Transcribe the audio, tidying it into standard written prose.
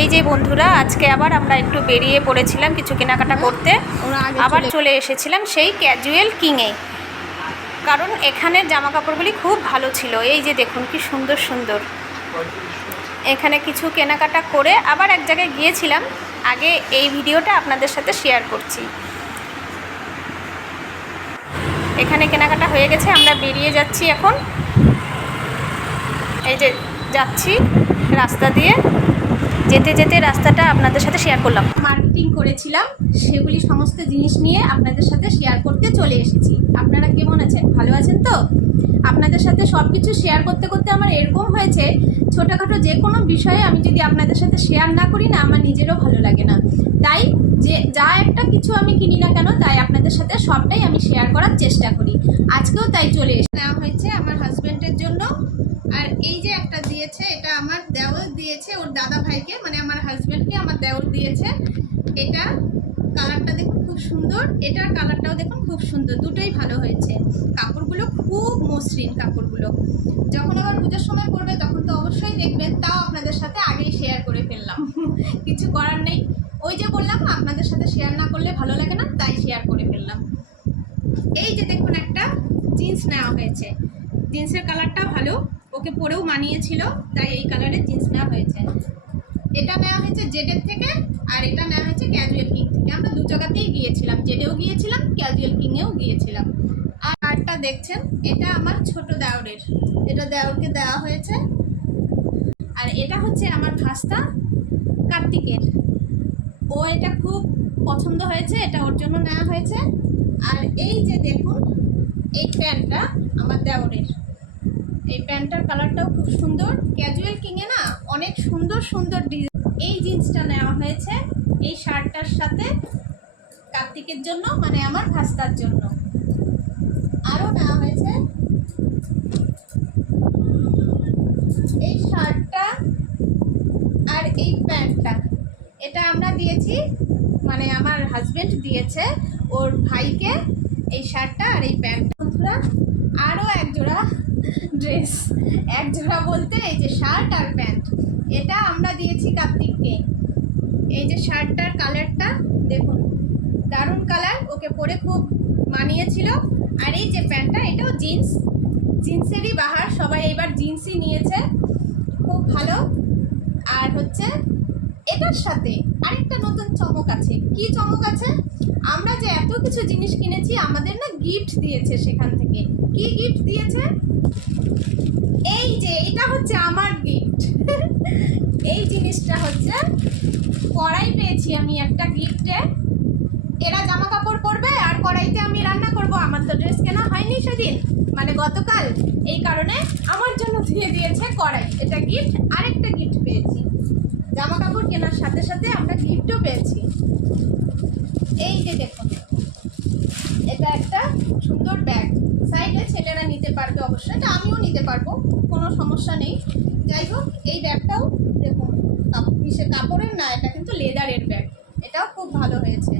এই যে বন্ধুরা, আজকে আবার আমরা একটু বেরিয়ে পড়েছিলাম কিছু কেনাকাটা করতে। আবার চলে এসেছিলাম সেই ক্যাজুয়াল কিংয়ে, কারণ এখানের জামা কাপড়গুলি খুব ভালো ছিল। এই যে দেখুন কি সুন্দর সুন্দর। এখানে কিছু কেনাকাটা করে আবার এক জায়গায় গিয়েছিলাম, আগে এই ভিডিওটা আপনাদের সাথে শেয়ার করছি। এখানে কেনাকাটা হয়ে গেছে, আমরা বেরিয়ে যাচ্ছি এখন। এই যে যাচ্ছি রাস্তা দিয়ে, যেতে যেতে রাস্তাটা আপনাদের সাথে শেয়ার করলাম। মার্কেটিং করেছিলাম, সেগুলি সমস্ত জিনিস নিয়ে আপনাদের সাথে শেয়ার করতে চলে এসেছি। আপনারা কেমন আছেন? ভালো আছেন তো? আপনাদের সাথে সব কিছু শেয়ার করতে করতে আমার এরকম হয়েছে, ছোটোখাটো যে কোনো বিষয়ে আমি যদি আপনাদের সাথে শেয়ার না করি না, আমার নিজেরও ভালো লাগে না। তাই যে যা একটা কিছু আমি কিনি না কেন, তাই আপনাদের সাথে সবটাই আমি শেয়ার করার চেষ্টা করি। আজকেও তাই চলে নেওয়া হয়েছে আমার হাজব্যান্ডের জন্য। আর এই যে একটা দিয়েছে, এটা আমার দেওর দিয়েছে ওর দাদা ভাইকে, মানে আমার হাজব্যান্ডকে আমার দেওর দিয়েছে। এটা কালারটা দেখুন খুব সুন্দর, এটার কালারটাও দেখুন খুব সুন্দর, দুটোই ভালো হয়েছে। কাপড়গুলো খুব মসৃণ কাপড়গুলো। যখন আবার পুজোর সময় পড়বে তখন তো অবশ্যই দেখবেন, তাও আপনাদের সাথে আগেই শেয়ার করে ফেললাম। কিছু করার নেই, ওই যে বললাম আপনাদের সাথে শেয়ার না করলে ভালো লাগে না, তাই শেয়ার করে ফেললাম। এই যে দেখুন একটা জিন্স নেওয়া হয়েছে, জিন্সের কালারটা ভালো, ওকে পরেও মানিয়েছিল, তাই এই কালারের জিন্স নেওয়া হয়েছে। এটা নেওয়া হয়েছে জেডের থেকে, আর এটা নেওয়া হয়েছে ক্যাজুয়াল কিং থেকে। আমরা দু জায়গাতেই গিয়েছিলাম, জেডেও গিয়েছিলাম, ক্যাজুয়াল কিংয়েও গিয়েছিলাম। আর আরটা দেখছেন, এটা আমার ছোট দেওরের, এটা দেওরকে দেওয়া হয়েছে। আর এটা হচ্ছে আমার ভাস্তা কার্তিকের, ও এটা খুব পছন্দ হয়েছে, এটা ওর জন্য নেওয়া হয়েছে। আর এই যে দেখুন এই প্যান্টটা আমার দেওরের, এই প্যান্টটার কালারটাও খুব সুন্দর। ক্যাজুয়াল কিংয়ে না অনেক সুন্দর সুন্দর ডিজাইন। এই জিন্সটা নেওয়া হয়েছে এই শার্টটার সাথে কার্তিকের জন্য, মানে আমার ভাস্তার জন্য। আরও নেওয়া হয়েছে এই শার্টটা আর এই প্যান্টটা, এটা আমরা দিয়েছি, মানে আমার হাজবেন্ড দিয়েছে ওর ভাইকে এই শার্টটা আর এই প্যান্টটা। বন্ধুরা আরও এক জোড়া ড্রেস, এক জোড়া বলতে এই যে শার্ট আর প্যান্ট, এটা আমরা দিয়েছি কার্তিককে। এই যে শার্টটার কালারটা দেখুন দারুণ কালার, ওকে পরে খুব মানিয়েছিল। আর এই যে প্যান্টটা, এটাও জিন্স, জিন্সেরই বাহার, সবাই এইবার জিন্সই নিয়েছে, খুব ভালো। আর হচ্ছে এটার সাথে আরেকটা নতুন চমক আছে। কি চমক আছে? আমরা যে এত কিছু জিনিস কিনেছি, আমাদের না গিফট দিয়েছে সেখান থেকে। কি গিফট দিয়েছে? এই যে এটা হচ্ছে আমার গিফট। এই জিনিসটা হচ্ছে কড়াই পেয়েছি আমি একটা গিফটে। এরা জামা কাপড় পরবে আর কড়াইতে আমি রান্না করব। আমার তো ড্রেস কেনা হয়নি সেদিন, মানে গতকাল, এই কারণে আমার জন্য দিয়ে দিয়েছে কড়াই। এটা গিফট। আরেকটা গিফট পেয়েছি, জামা কাপড় কেনার সাথে সাথে আমরা গিফটও পেয়েছি। এই যে দেখুন, এটা একটা সুন্দর ব্যাগ, চাইলে ছেলেরা নিতে পারবে অবশ্যই, এটা আমিও নিতে পারবো, কোনো সমস্যা নেই। যাই হোক, এই ব্যাগটাও দেখুন কাপড়ের না, এটা কিন্তু লেদারের ব্যাগ, এটাও খুব ভালো হয়েছে।